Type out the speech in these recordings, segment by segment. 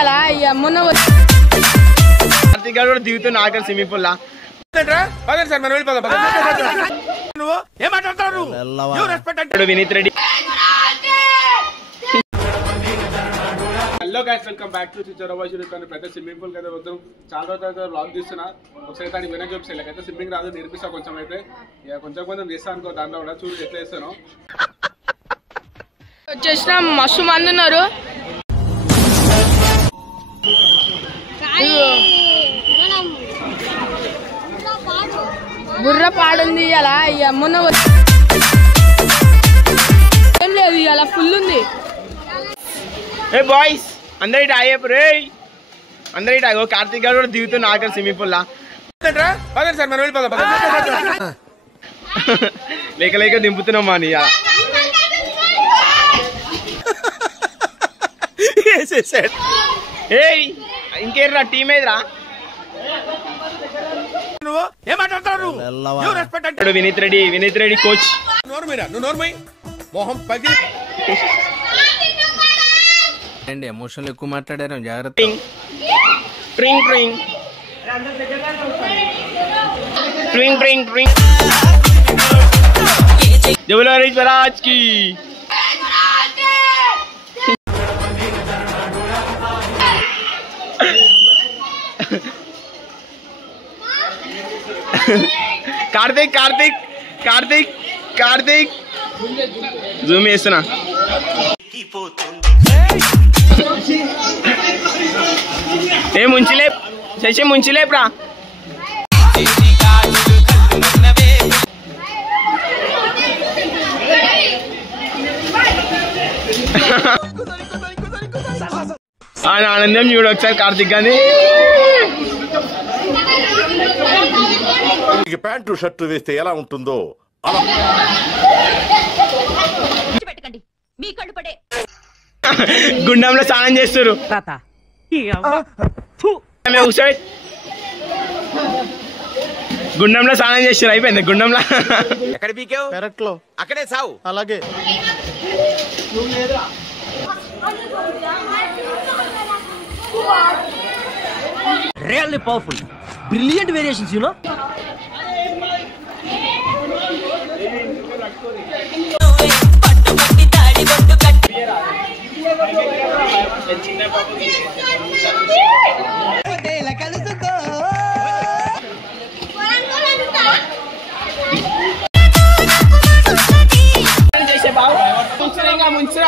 అలా అమ్మన్న దిగుతున్నా ఆఖరి స్విమ్మింగ్ పూల్ లా. Vineeth Reddy. Hello guys, welcome back to పెద్ద స్విమ్మింగ్ పూల్ అయితే వద్దాం. చాలా రోజులు బ్లాగ్ తీస్తున్నా. ఒకసారి దానికి వినక్ చూపిస్తాను. అయితే స్విమ్మింగ్ రాదు, నేర్పిస్తా కొంచెం. అయితే కొంచెం చేస్తాను అనుకో. దాంట్లో కూడా చూడు ఎట్లా చేస్తాను. వచ్చేసిన మస్తు మంది ఉన్నారు. బుర్ర పాడుంది అలా అమ్మన్న ఏం లేదు అలా ఫుల్ ఉంది. ఏ బాయ్స్ అందరి అయ్యప్పు రే, అందరి కార్తీక్ గారు కూడా దిగుతున్నా ఆఖరి స్విమ్మింగ్ పూల్ లా. లేక లేక దింపుతున్నామా అని ఏయ్ ఇంకేర్రా టీమ్ ఏదిరా. వినీత్ రెడ్డి కోచ్. ఎమోషనల్ ఎక్కువ మాట్లాడారు, జాగ్రత్త. ట్రింగ్ ట్రింగ్ ట్రింగ్ ట్రింగ్ ట్రింగ్ జబులారి స్వరాజ్ కి. కార్తీక్ కార్తీక్ కార్తీక్ కార్తీక్ జూమ్ చేస్తున్నా. ఏ ముంచిలే శశి ముంచిలేప్రా. ఆయన ఆనందం చూడు ఒకసారి కార్తీక్ గాని. ప్యాంటు షర్టు వేస్తే ఎలా ఉంటుందో అలా గుండంలో స్నానం చేస్తారు. గుండంలో స్నానం చేస్తారు. అయిపోయింది గుండంలో. ఎక్కడ పీకావు? పెరట్లో అక్కడే సావు. అలాగే Really powerful, brilliant variations, you know.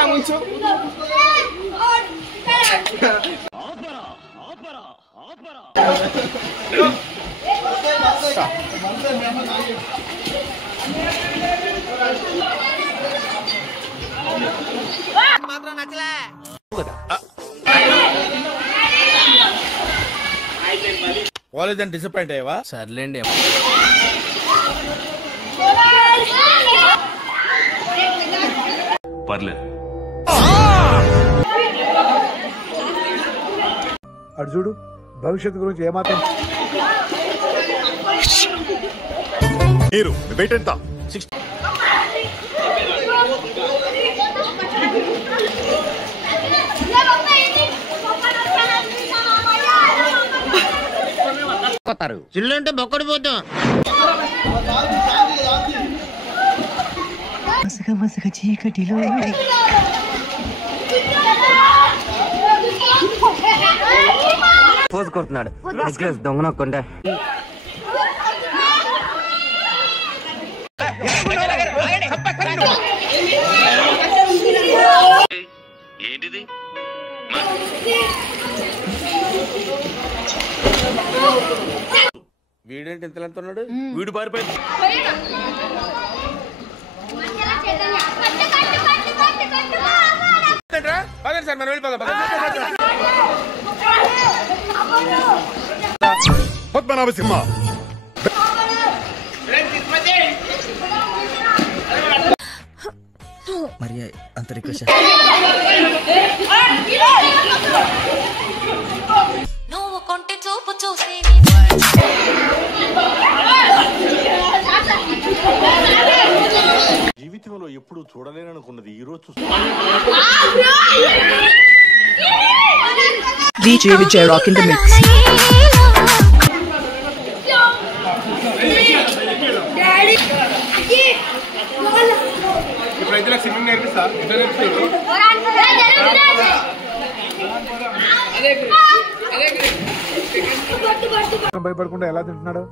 ముంచు మాత్రం నచ్చలే. కాలేజ్ అని డిసప్పాయింట్ అయ్యావా? సర్లేండి. పర్లేదు. అటు చూడు, భవిష్యత్తు గురించి ఏమాత్రం. మీరు వెయిట్ ఎంత? చిల్లంటే బొక్కడి పోతాం. చీకటిలో పోజు కొడుతున్నాడు. దొంగ నొక్కండే. ఏంటిది? వీడేంటి ఇంత ఉన్నాడు? వీడు పారిపోయింది. పద్మనాభ సింహ మరి అంత రిక్వెస్ట్. నువ్వు కొంటి చూపు చూసి జీవితంలో ఎప్పుడు చూడలేననుకున్నది ఈ రోజు DJ Vijay Rock in the mix. ఇప్పుడు అయితే స్విమ్మింగ్ నేర్పిస్తా ఇద్దరు నేర్పిస్తారు భయపడకుండా ఎలా తింటున్నాడు?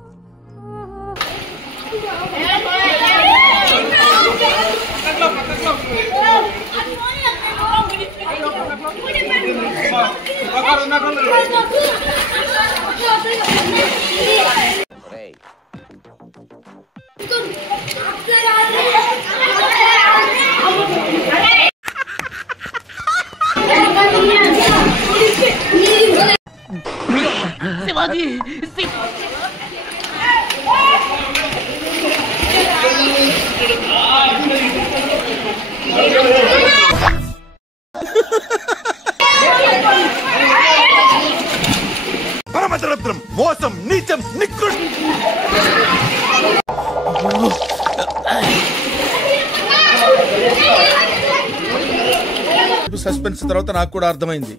పరమదరిద్రం, మోసం, నీచం, నికృష్టం. సస్పెన్స్ తర్వాత నాకు కూడా అర్థమైంది.